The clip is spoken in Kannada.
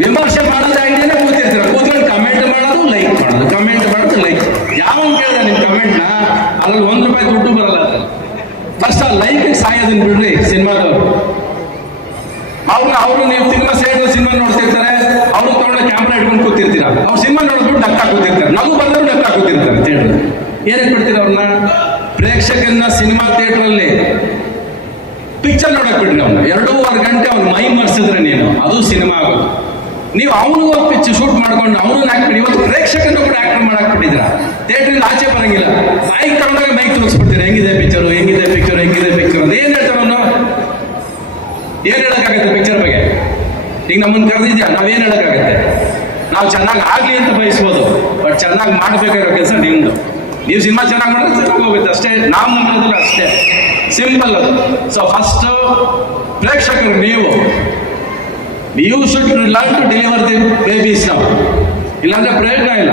ವಿಮರ್ಶೆ ಮಾಡೋದು ಆಗಿದ್ರೆ ಕೂತಿರ್ತೀರ, ಕೂತ್ಕೊಂಡು ಕಮೆಂಟ್ ಮಾಡೋದು ಲೈಕ್ ಮಾಡೋದು, ಕಮೆಂಟ್ ಮಾಡೋದು ಲೈಕ್. ಯಾವನ್ ಕೇಳಿದ ನಿಮ್ ಕಮೆಂಟ್ನ? ಅದ್ರಲ್ಲಿ ₹1 ದುಡ್ಡು ಬರಲ್ಲ. ಅದ್ರಲ್ಲಿ ಫಸ್ಟ್ ಆ ಲೈಕ್ ಸಾಯೋದನ್ನ ಬಿಡ್ರಿ ಸಿನಿಮಾದವ್ರು. ಅವರು ನೀವು ಸಿನಿಮಾ ಸೇರಿದ ಸಿನಿಮಾ ನೋಡ್ತಿರ್ತಾರೆ, ಅವ್ರು ತಗೊಂಡ ಕ್ಯಾಮ್ರಾ ಇಟ್ಕೊಂಡು ಕೂತಿರ್ತೀರ, ಅವ್ರು ಸಿನಿಮಾ ನೋಡ್ಬಿಟ್ಟು ನಗ್ತಾ ಕೂತಿರ್ತಾರೆ, ನಗು ಬಂದವರು ನಗ್ತಾ ಕೂತಿರ್ತಾರೆ ಥಿಯೇಟರ್. ಏನಕ್ಕೆ ಬಿಡ್ತೀರ ಅವ್ರನ್ನ? ಪ್ರೇಕ್ಷಕರನ್ನ ಸಿನಿಮಾ ಥಿಯೇಟರ್ ಅಲ್ಲಿ ಪಿಕ್ಚರ್ ನೋಡಕ್ ಬಿಡ್ರಿ. ಅವ್ನು 2.5 ಗಂಟೆ ಅವ್ನು ಮೈ ಮರ್ಸಿದ್ರೆ ನೀನು ಅದು ಸಿನಿಮಾ ಆಗೋದು. ನೀವು ಅವನಿಗೂ ಪಿಕ್ಚರ್ ಶೂಟ್ ಮಾಡ್ಕೊಂಡು ಅವನನ್ನ ಹಾಕ್ಬಿಡಿ. ಇವತ್ತು ಪ್ರೇಕ್ಷಕರನ್ನು ಕೂಡ ಆಕ್ಟರ್ ಮಾಡಕ್ ಬಿಟ್ಟಿದ್ರ, ಥಿಯೇಟರ್ ಆಚೆ ಬರಂಗಿಲ್ಲ. ಮೈಕ್ ತಗೊಂಡಾಗ ಮೈಕ್ ತೋರಿಸ್ಬಿಡ್ತೀರ, ಹೆಂಗಿದೆ ಪಿಕ್ಚರ್, ಹೆಂಗಿದೆ ಪಿಕ್ಚರ್, ಹೆಂಗಿದೆ ಪಿಕ್ಚರ್ ಅಂತ. ಏನ್ ಹೇಳ್ತಾರ ಅವನು? ಏನ್ ಹೇಳಕ್ಕಾಗತ್ತೆ ಪಿಕ್ಚರ್ ಬಗ್ಗೆ? ಈಗ ನಮ್ಮನ್ನು ಕರೆದಿದ್ಯಾ, ನಾವೇನ್ ಹೇಳಕ್ಕಾಗತ್ತೆ? ನಾವು ಚೆನ್ನಾಗಿ ಆಗ್ಲಿ ಅಂತ ಬಯಸ್ಬೋದು, ಬಟ್ ಚೆನ್ನಾಗಿ ಮಾಡ್ಬೇಕಾಗಿರೋ ಕೆಲಸ ನಿಮ್ದು. ನೀವು ಸಿನಿಮಾ ಚೆನ್ನಾಗಿ ಮಾಡಿದ್ರೆ ಚೆನ್ನಾಗಿ ಹೋಗುತ್ತೆ ಅಷ್ಟೇ. ನಾವು ಮಾಡೋದಿಲ್ಲ ಅಷ್ಟೇ, ಸಿಂಪಲ್ ಅದು. ಸೊ ಫಸ್ಟ್ ಪ್ರೇಕ್ಷಕರು ನೀವು should learn to deliver the babies ನಾವು, ಇಲ್ಲಾಂದ್ರೆ ಪ್ರಯೋಜನ ಇಲ್ಲ.